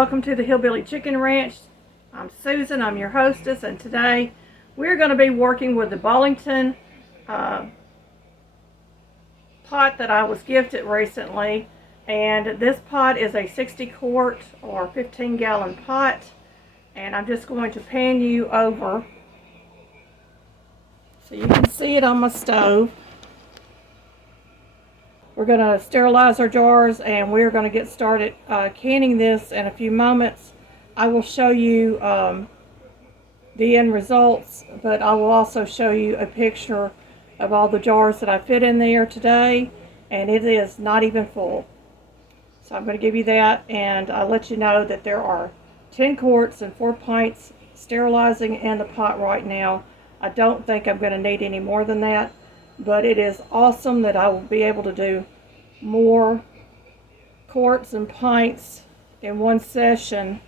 welcome to the Hillbilly Chicken Ranch. I'm Susan, I'm your hostess, and today we're going to be working with the BALLINGTON pot that I was gifted recently. And this pot is a 60 quart or 15 gallon pot, and I'm just going to pan you over so you can see it on my stove. We're going to sterilize our jars and we're going to get started canning this in a few moments. I will show you the end results, but I will also show you a picture of all the jars that I fit in there today, and it is not even full. So I'm going to give you that, and I'll let you know that there are 10 quarts and 4 pints sterilizing in the pot right now. I don't think I'm going to need any more than that. But it is awesome that I will be able to do more quarts and pints in one session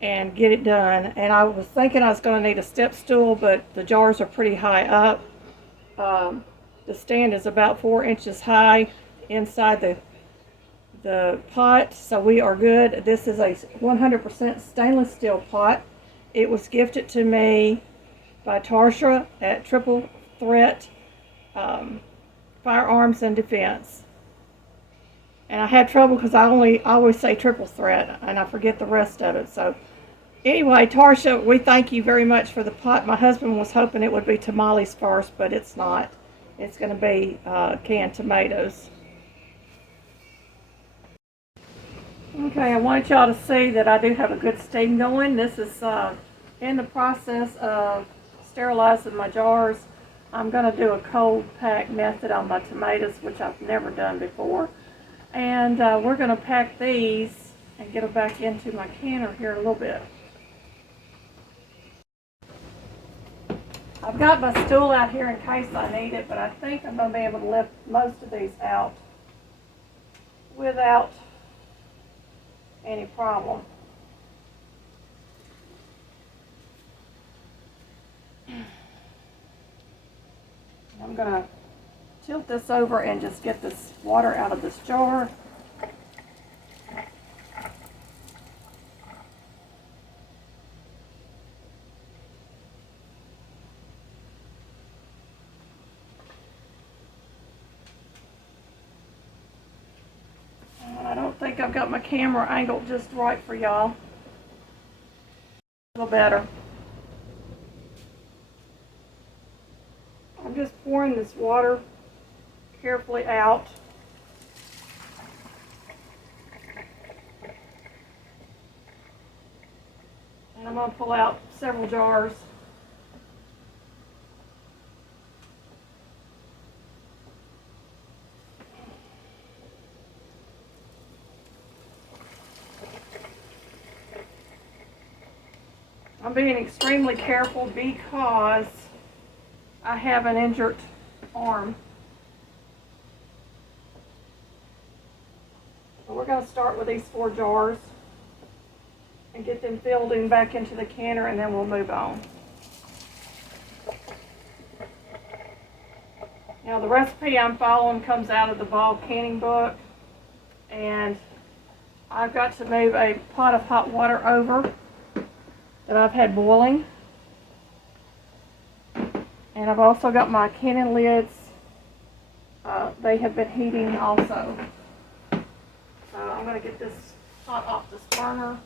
and get it done. And I was thinking I was going to need a step stool, but the jars are pretty high up. The stand is about 4 inches high inside the pot, so we are good. This is a 100% stainless steel pot. It was gifted to me by Tarsha at Triple Threat Firearms and Defense, and I had trouble because I always say Triple Threat and I forget the rest of it. So anyway, Tarsha, we thank you very much for the pot. My husband was hoping it would be tamales first, but it's not. It's going to be canned tomatoes. Okay, I want y'all to see that I do have a good steam going. This is in the process of sterilizing my jars. I'm going to do a cold pack method on my tomatoes, which I've never done before. And we're going to pack these and get them back into my canner here in a little bit. I've got my stool out here in case I need it, but I think I'm going to be able to lift most of these out without any problem. I'm going to tilt this over and just get this water out of this jar. I don't think I've got my camera angled just right for y'all. A little better. I'm just pouring this water carefully out. And I'm going to pull out several jars. I'm being extremely careful because I have an injured arm. So we're going to start with these 4 jars and get them filled in back into the canner, and then we'll move on. Now the recipe I'm following comes out of the Ball canning book, and I've got to move a pot of hot water over that I've had boiling. And I've also got my canning lids. They have been heating also. So I'm going to get this pot off this burner,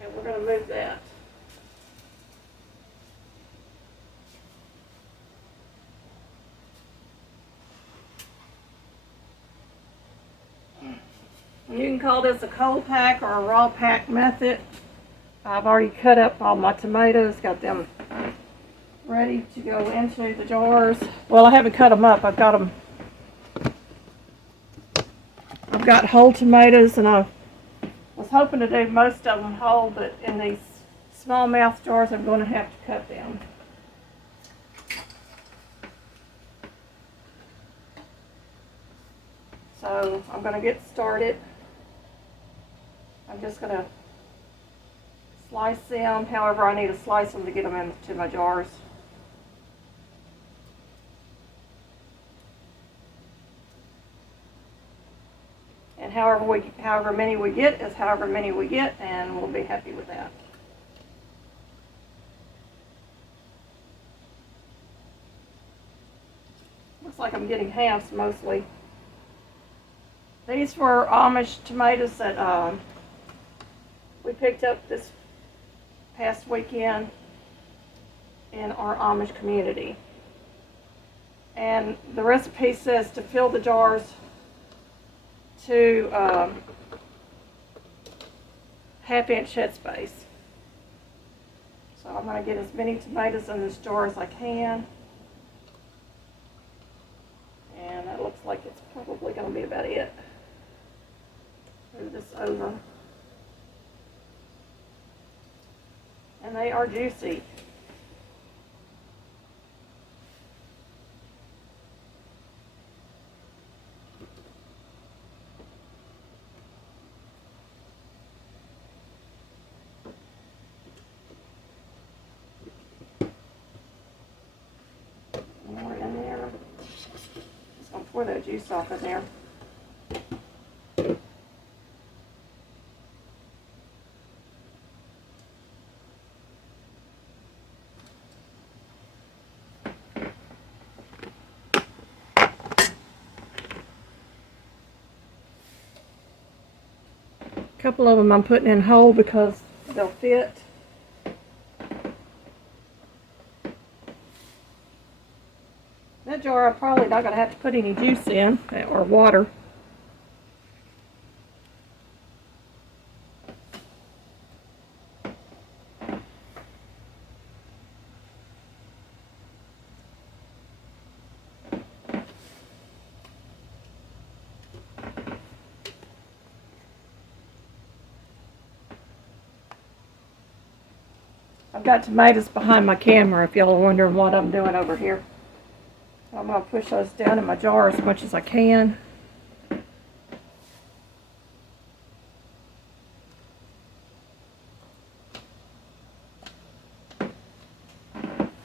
and we're going to move that. You can call this a cold pack or a raw pack method. I've already cut up all my tomatoes, got them ready to go into the jars. Well, I haven't cut them up. I've got whole tomatoes, and I was hoping to do most of them whole, but in these small mouth jars, I'm going to have to cut them. So I'm going to get started. I'm just going to slice them however I need to slice them to get them into my jars. And however many we get is however many we get, and we'll be happy with that. Looks like I'm getting halves mostly. These were Amish tomatoes that we picked up this past weekend in our Amish community. And the recipe says to fill the jars to half-inch headspace. So I'm going to get as many tomatoes in this jar as I can. And it looks like it's probably going to be about it. Move this over. And they are juicy. More in there. Just gonna pour that juice off in there. A couple of them I'm putting in whole because they'll fit. That jar I'm probably not going to have to put any juice in or water. I've got tomatoes behind my camera if y'all are wondering what I'm doing over here. I'm going to push those down in my jar as much as I can. And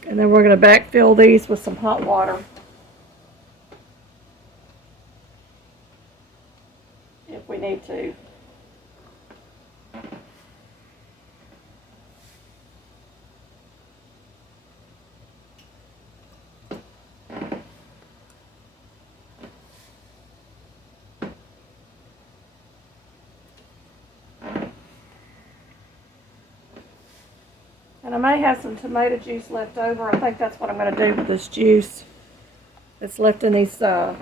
then we're going to backfill these with some hot water. If we need to. And I may have some tomato juice left over. I think that's what I'm going to do with this juice that's left in these buckets.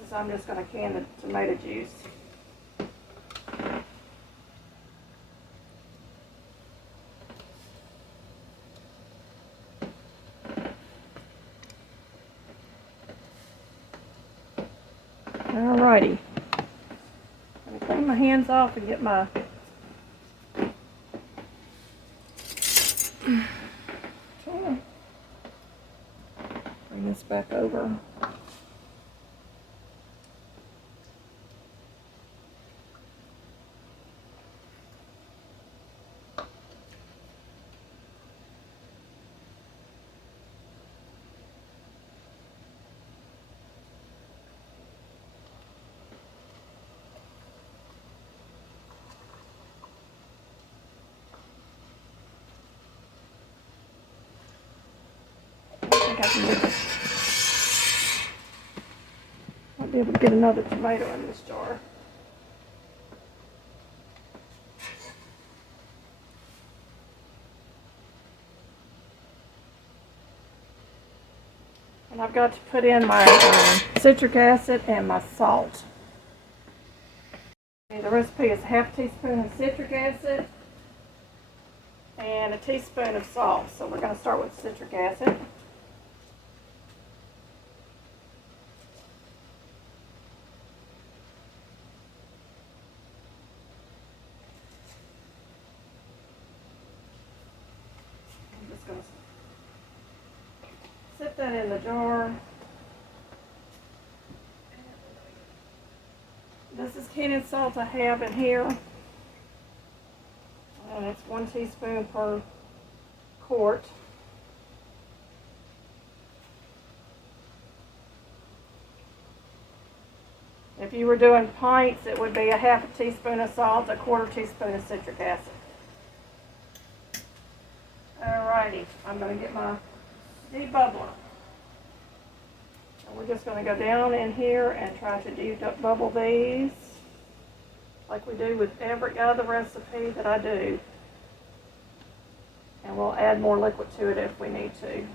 Is I'm just going to can the tomato juice. Alrighty. I'm going to clean my hands off and get my bring this back over. I think I can get this. Might be able to get another tomato in this jar. And I've got to put in my citric acid and my salt. Okay, the recipe is half a teaspoon of citric acid and a teaspoon of salt. So we're going to start with citric acid. Set that in the jar. This is canned salt I have in here. And it's 1 teaspoon per quart. If you were doing pints, it would be a half a teaspoon of salt, a quarter teaspoon of citric acid. Alrighty, I'm going to get my debubbler. And we're just going to go down in here and try to debubble these like we do with every other recipe that I do. And we'll add more liquid to it if we need to.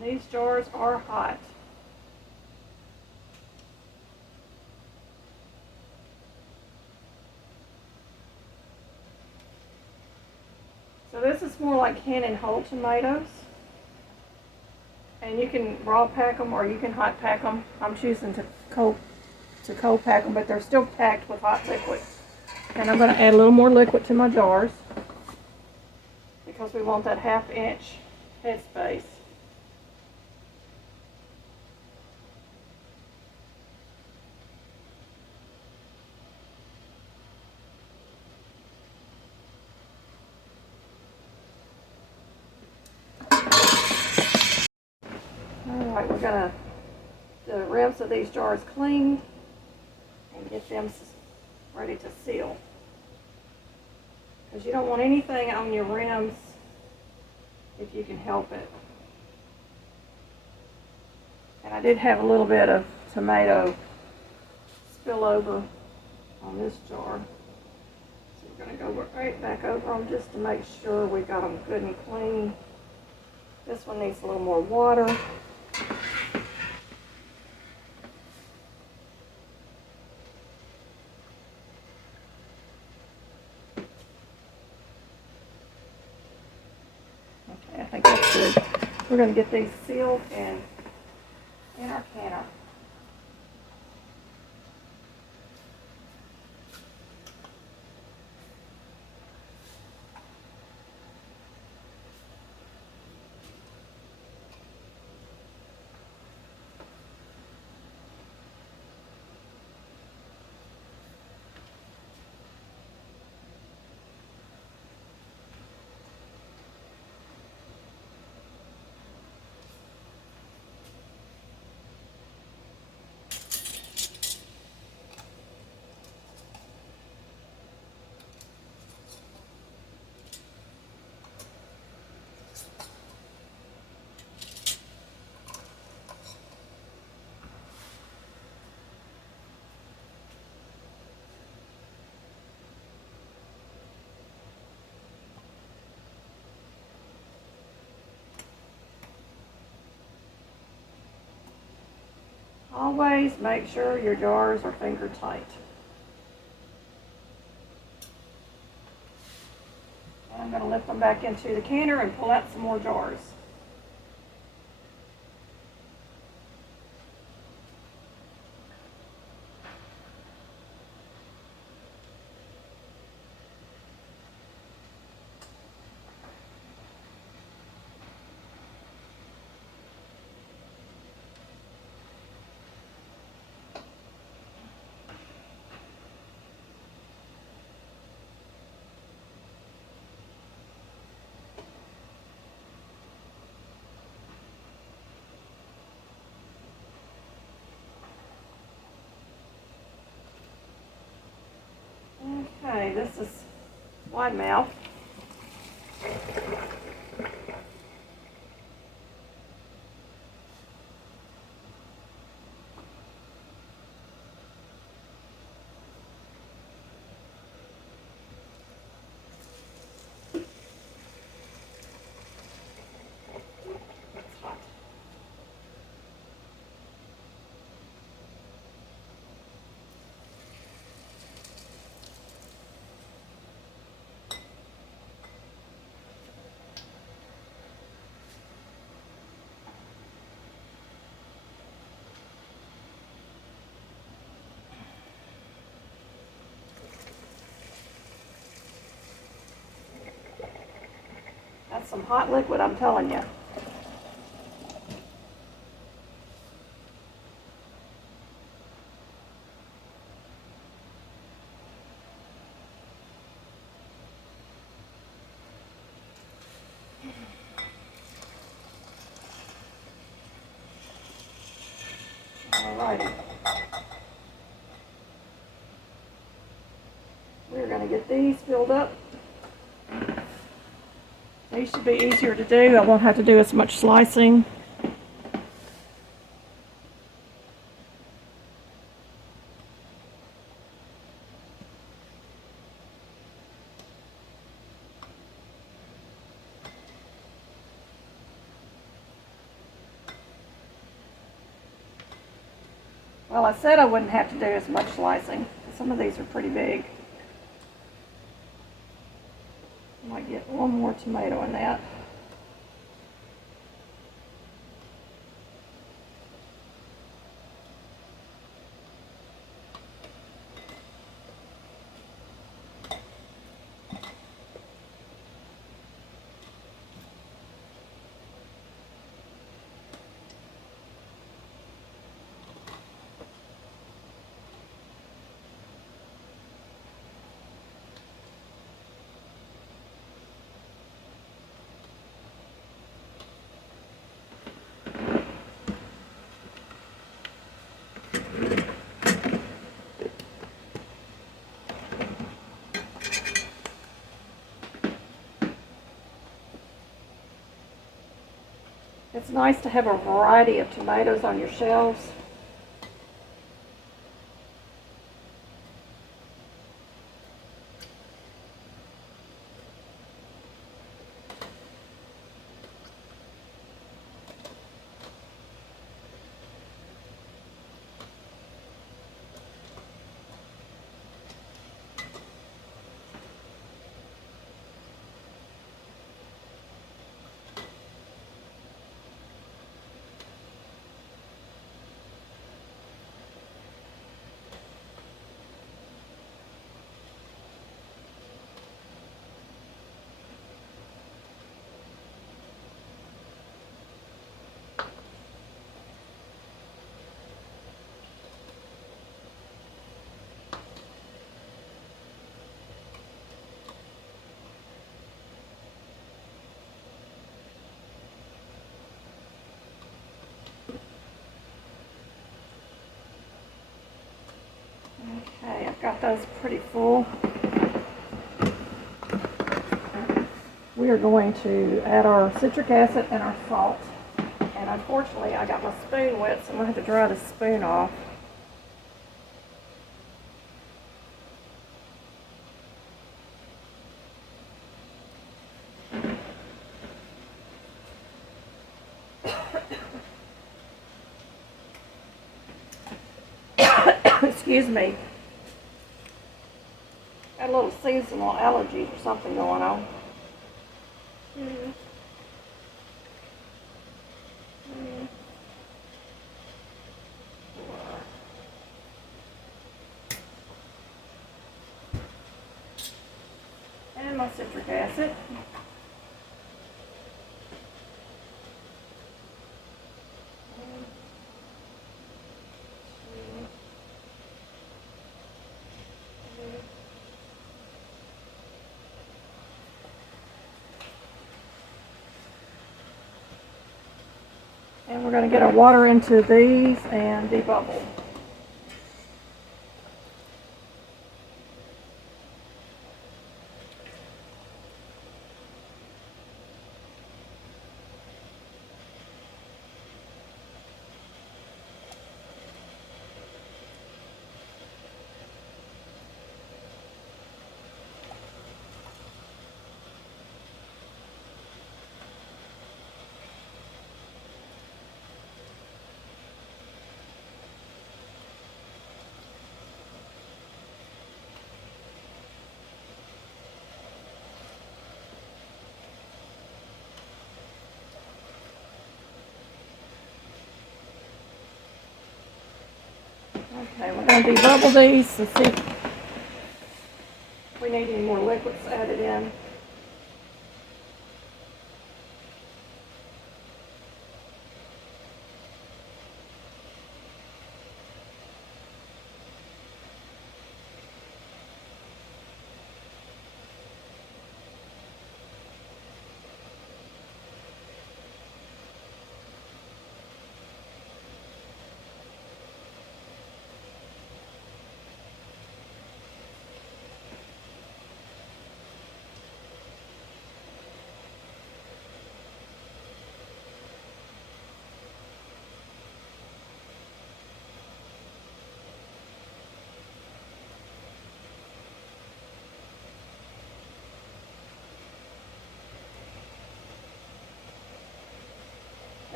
These jars are hot. So this is more like canning whole tomatoes. And you can raw pack them or you can hot pack them. I'm choosing to cold pack them, but they're still packed with hot liquid. And I'm going to add a little more liquid to my jars because we want that 1/2 inch headspace. Alright, we're going to the rims of these jars cleaned and get them ready to seal. Because you don't want anything on your rims if you can help it. And I did have a little bit of tomato spill over on this jar. So we're going to go right back over them just to make sure we got them good and clean. This one needs a little more water. Okay, I think that's good. We're going to get these sealed and in our canner. Always make sure your jars are finger tight. And I'm going to lift them back into the canner and pull out some more jars. Okay, this is wide mouth. It's hot. That's some hot liquid, I'm telling you. Alrighty. We're going to get these filled up. These should be easier to do. I won't have to do as much slicing. Well, I said I wouldn't have to do as much slicing. Some of these are pretty big. I might get one more tomato in that. It's nice to have a variety of tomatoes on your shelves. Okay, I've got those pretty full. We are going to add our citric acid and our salt. And unfortunately, I got my spoon wet, so I'm going to have to dry the spoon off. Excuse me. Got a little seasonal allergies or something going on. And my citric acid. And we're going to get our water into these and debubble. Okay, we're going to debubble these and see if we need any more liquids added in.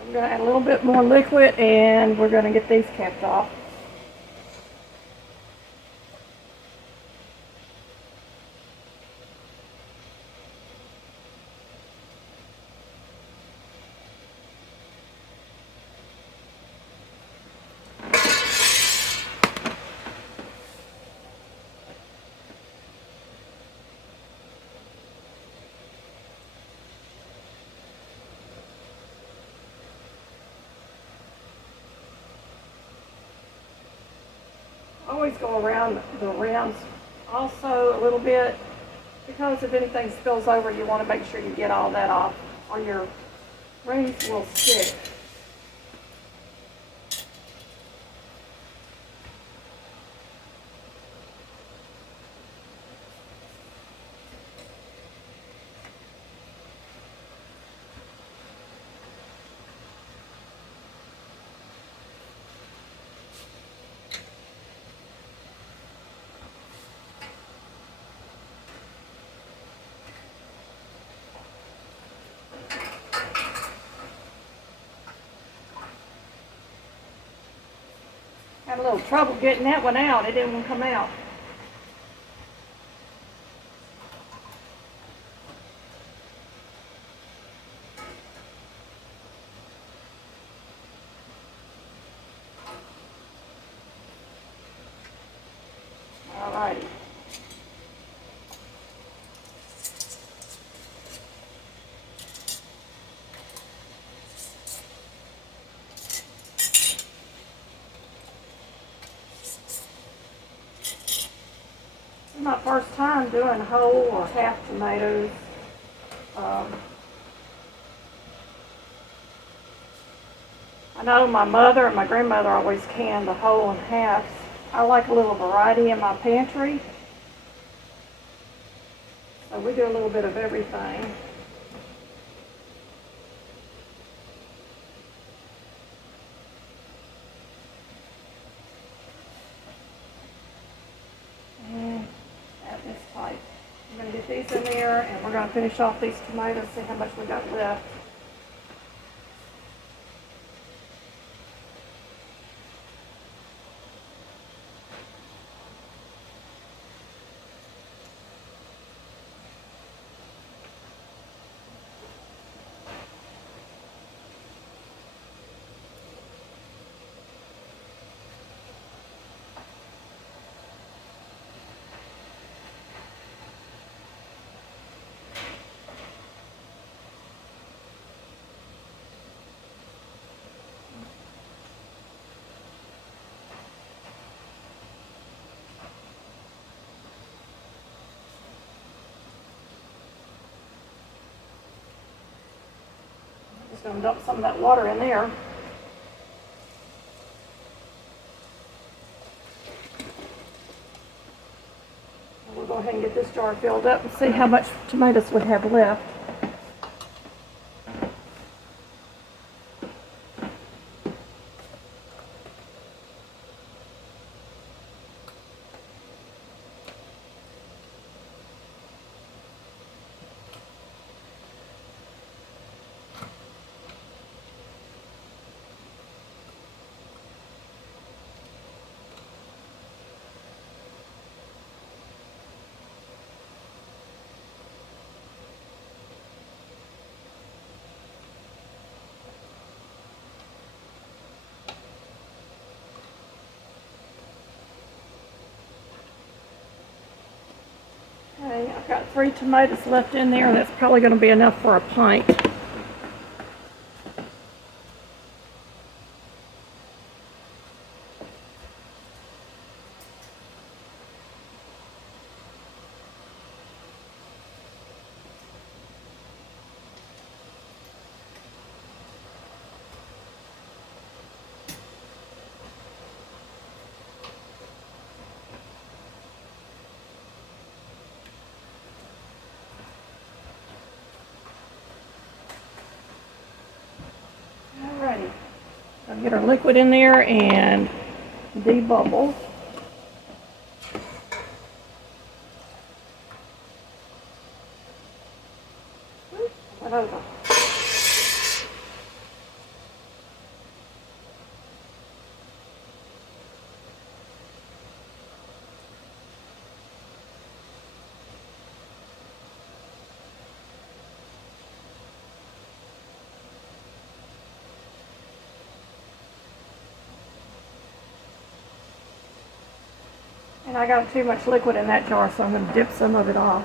We're going to add a little bit more liquid and we're going to get these capped off. Always go around the rims also a little bit, because if anything spills over, you want to make sure you get all that off or your rings will stick. Had a little trouble getting that one out. It didn't want to come out. Alrighty. This is my first time doing whole or half tomatoes. I know my mother and my grandmother always canned the whole and halves. I like a little variety in my pantry, so we do a little bit of everything. And at this type, I'm going to get these in there, and we're going to finish off these tomatoes, see how much we got left. Just going to dump some of that water in there. And we'll go ahead and get this jar filled up and see how much tomatoes we have left. Okay, I've got 3 tomatoes left in there. That's probably going to be enough for a pint. Alrighty, I'll get our liquid in there and debubble. Went over. And I got too much liquid in that jar, so I'm going to dip some of it off.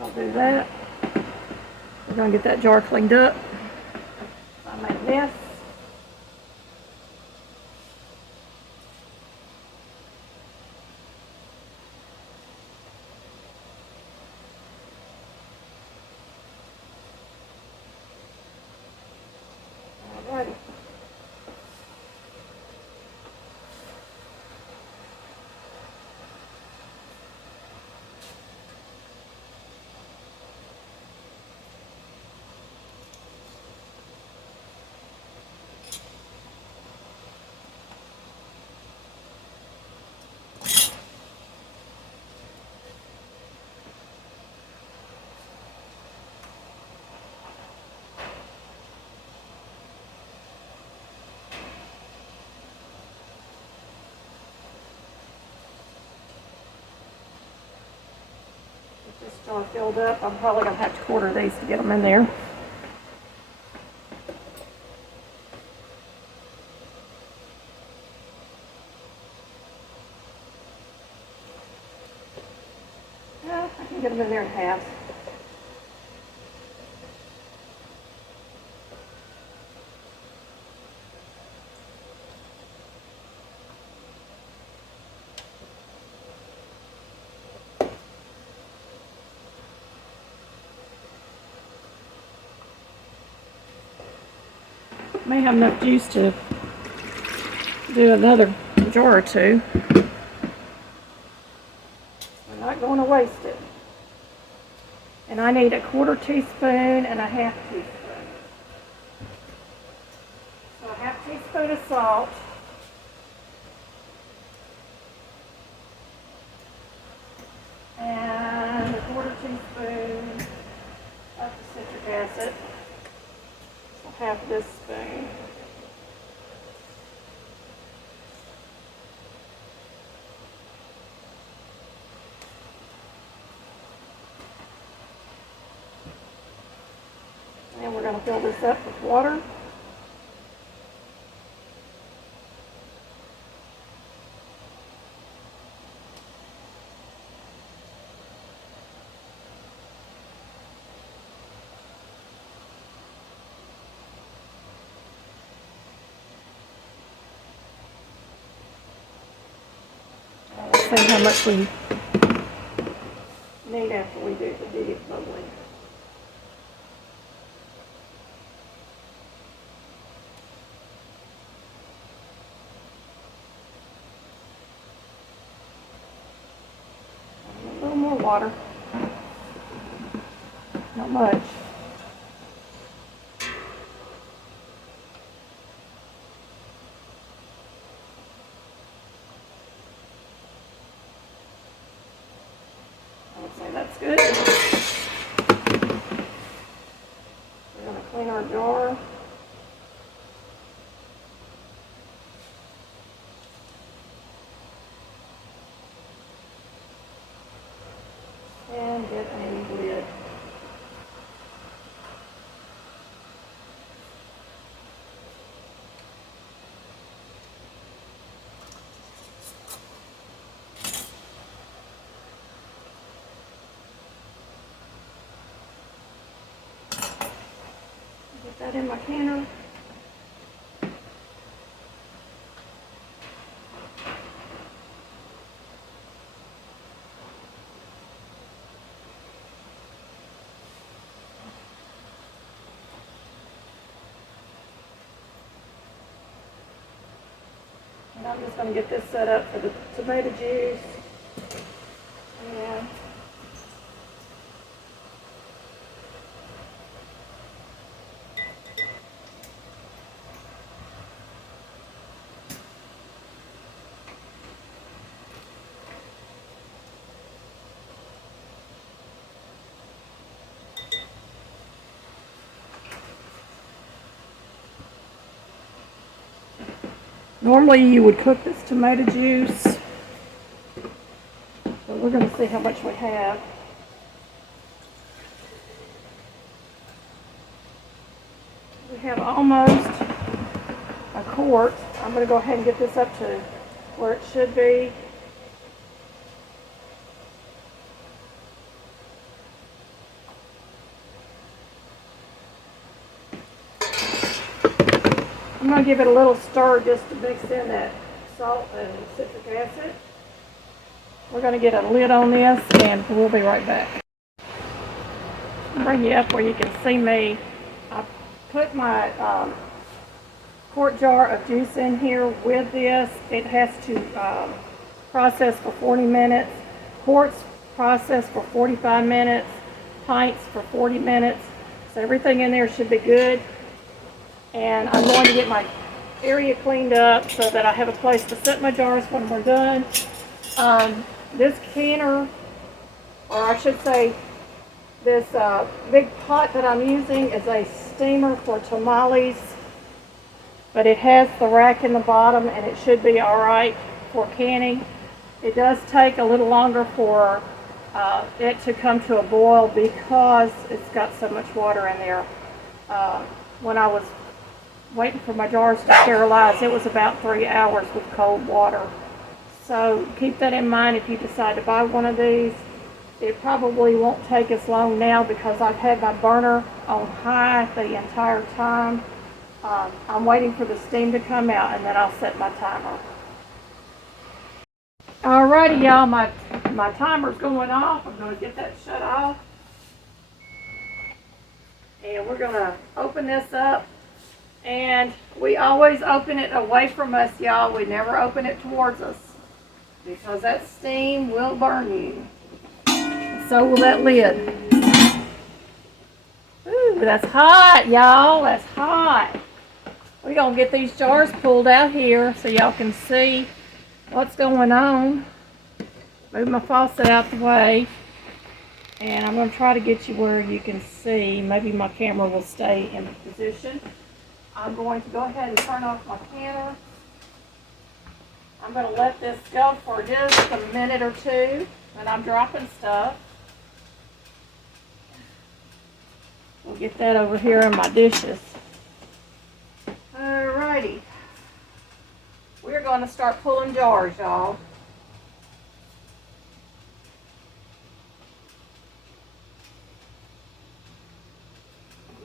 I'll do that. We're going to get that jar cleaned up. I made this. Alrighty. This jar filled up. I'm probably going to have to quarter these to get them in there. I can get them in there in halves. May have enough juice to do another jar or two. We're not going to waste it. And I need a 1/4 teaspoon and a 1/2 teaspoon. So a 1/2 teaspoon of salt. And a 1/4 teaspoon of the citric acid. So half this spoon. And we're going to fill this up with water. Let's see how much we need after we do the deep bubbling. A little more water. Not much. I would say that's good. We're going to clean our jar. And get a lid. Get that in my canner. And I'm just going to get this set up for the tomato juice. And normally you would cook this tomato juice, the we're going to see how much we have. We have almost a quart. I'm going to go ahead and get this up to where it should be. I'm going to give it a little stir just to mix in that salt and citric acid. We're going to get a lid on this and we'll be right back. I'll bring you up where you can see me. I put my quart jar of juice in here with this. It has to process for 40 minutes. Quarts process for 45 minutes. Pints for 40 minutes. So everything in there should be good. And I'm going to get my area cleaned up so that I have a place to set my jars when we're done. This canner, or I should say this big pot that I'm using, is a steamer for tamales, but it has the rack in the bottom and it should be alright for canning. It does take a little longer for it to come to a boil because it's got so much water in there. When I was waiting for my jars to sterilize, it was about 3 hours with cold water. So keep that in mind if you decide to buy one of these. It probably won't take as long now because I've had my burner on high the entire time. I'm waiting for the steam to come out and then I'll set my timer. Alrighty y'all, my timer's going off. I'm going to get that shut off. And we're going to open this up. And we always open it away from us, y'all. We never open it towards us because that steam will burn you. So will that lid. Ooh, that's hot, y'all. That's hot. We're going to get these jars pulled out here so y'all can see what's going on. Move my faucet out the way. And I'm going to try to get you where you can see. Maybe my camera will stay in position. I'm going to go ahead and turn off my canner. I'm going to let this go for just a minute or two, and I'm dropping stuff. We'll get that over here in my dishes. Alrighty. We're going to start pulling jars, y'all.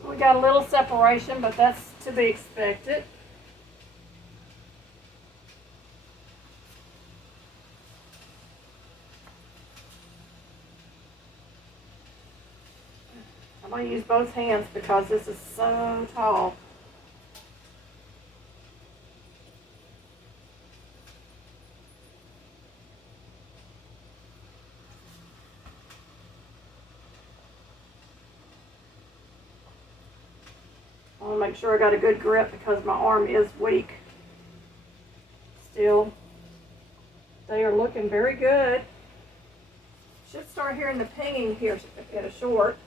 We got a little separation, but that's to be expected. I'm going to use both hands because this is so tall. I want to make sure I got a good grip because my arm is weak. Still, they are looking very good. Should start hearing the pinging here in a short.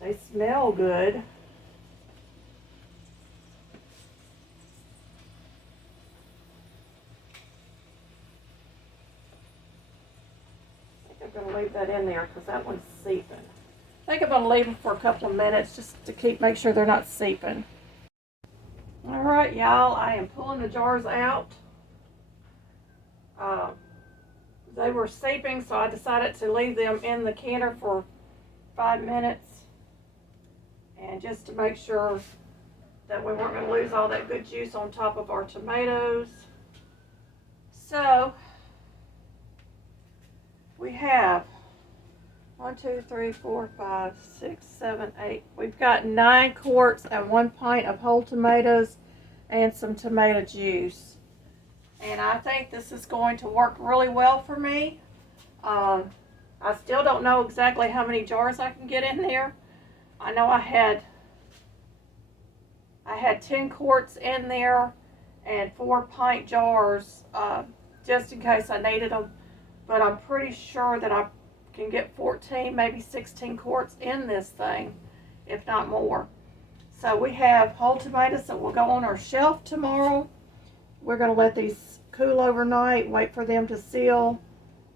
They smell good. I'm going to leave that in there because that one's seeping. I think I'm going to leave them for a couple of minutes just to make sure they're not seeping. Alright y'all, I am pulling the jars out. They were seeping, so I decided to leave them in the canner for 5 minutes. And just to make sure that we weren't going to lose all that good juice on top of our tomatoes. So, we have 1, 2, 3, 4, 5, 6, 7, 8. We've got 9 quarts and 1 pint of whole tomatoes and some tomato juice. And I think this is going to work really well for me. I still don't know exactly how many jars I can get in there. I know I had 10 quarts in there and 4 pint jars just in case I needed them. But I'm pretty sure that I can get 14, maybe 16 quarts in this thing. if not more. So we have whole tomatoes that will go on our shelf tomorrow. We're going to let these cool overnight, wait for them to seal,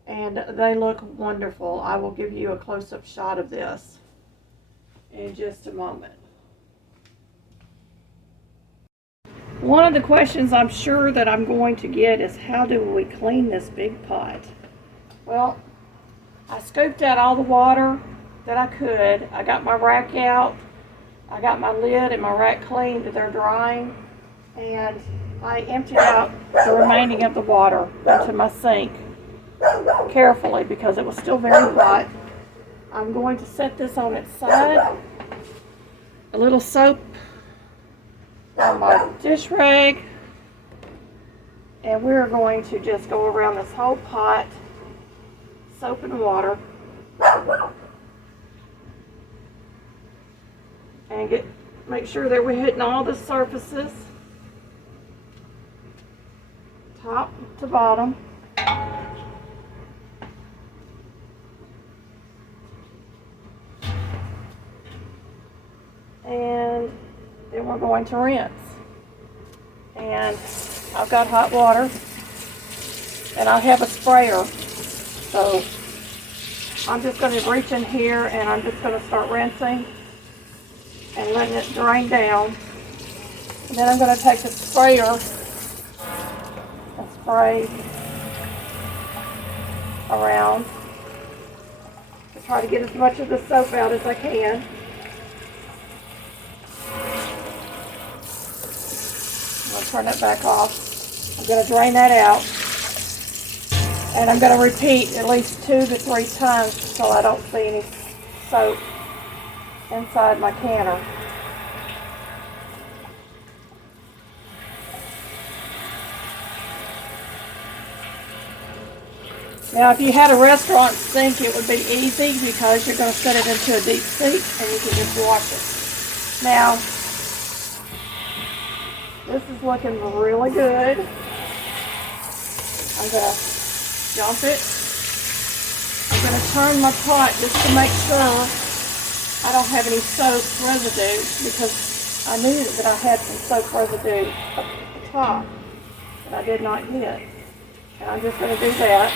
and they look wonderful. I will give you a close-up shot of this in just a moment. One of the questions I'm sure that I'm going to get is, how do we clean this big pot? Well, I scooped out all the water that I could. I got my rack out. I got my lid and my rack cleaned. They're drying. And I emptied out the remaining of the water into my sink carefully because it was still very hot. I'm going to set this on its side. A little soap on my dish rag, and we're going to just go around this whole pot, soap and water, and make sure that we're hitting all the surfaces, top to bottom. And then we're going to rinse. And I've got hot water, and I have a sprayer. So I'm just going to reach in here and I'm just going to start rinsing and letting it drain down. And then I'm going to take the sprayer and spray around to try to get as much of the soap out as I can. Turn it back off. I'm going to drain that out, and I'm going to repeat at least 2 to 3 times until I don't see any soap inside my canner. Now, if you had a restaurant sink, it would be easy because you're going to set it into a deep sink and you can just wash it. Now, this is looking really good. I'm going to dump it. I'm going to turn my pot just to make sure I don't have any soap residue, because I knew that I had some soap residue at the top that I did not get. And I'm just going to do that.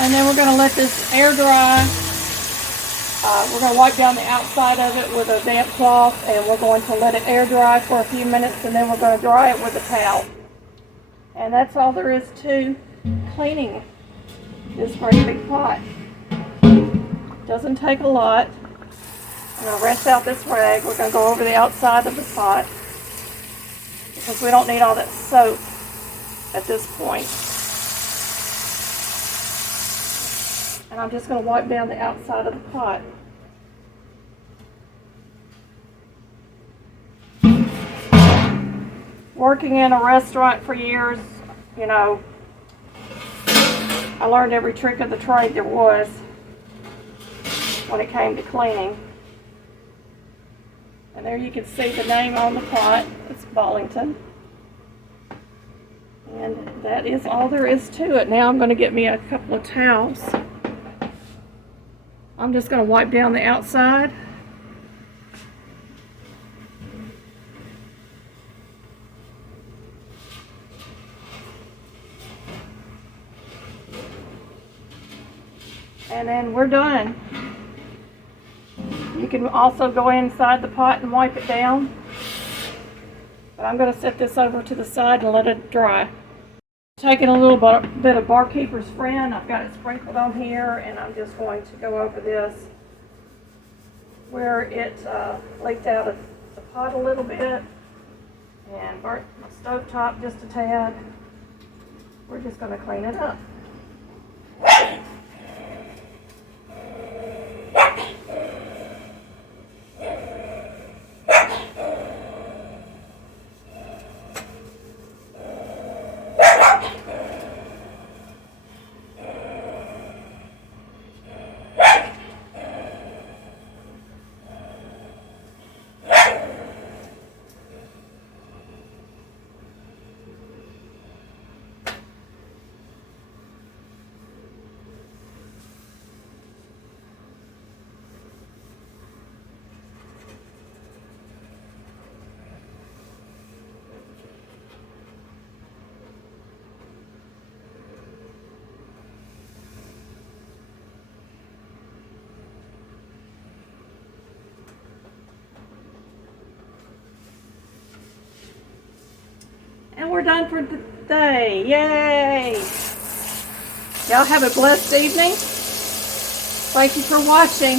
And then we're going to let this air dry. We're going to wipe down the outside of it with a damp cloth, and we're going to let it air dry for a few minutes, and then we're going to dry it with a towel. And that's all there is to cleaning this great big pot. Doesn't take a lot. I'm going to rinse out this rag. We're going to go over the outside of the pot because we don't need all that soap at this point. And I'm just going to wipe down the outside of the pot. Working in a restaurant for years, you know, I learned every trick of the trade there was when it came to cleaning. And there you can see the name on the pot. It's Ballington. And that is all there is to it. Now I'm going to get me a couple of towels. I'm just going to wipe down the outside. And then we're done. You can also go inside the pot and wipe it down. But I'm going to set this over to the side and let it dry. Taking a little bit of Barkeeper's Friend. I've got it sprinkled on here, and I'm just going to go over this where it leaked out of the pot a little bit and burnt my stovetop just a tad. We're just going to clean it up. And we're done for the day. Yay! Y'all have a blessed evening. Thank you for watching.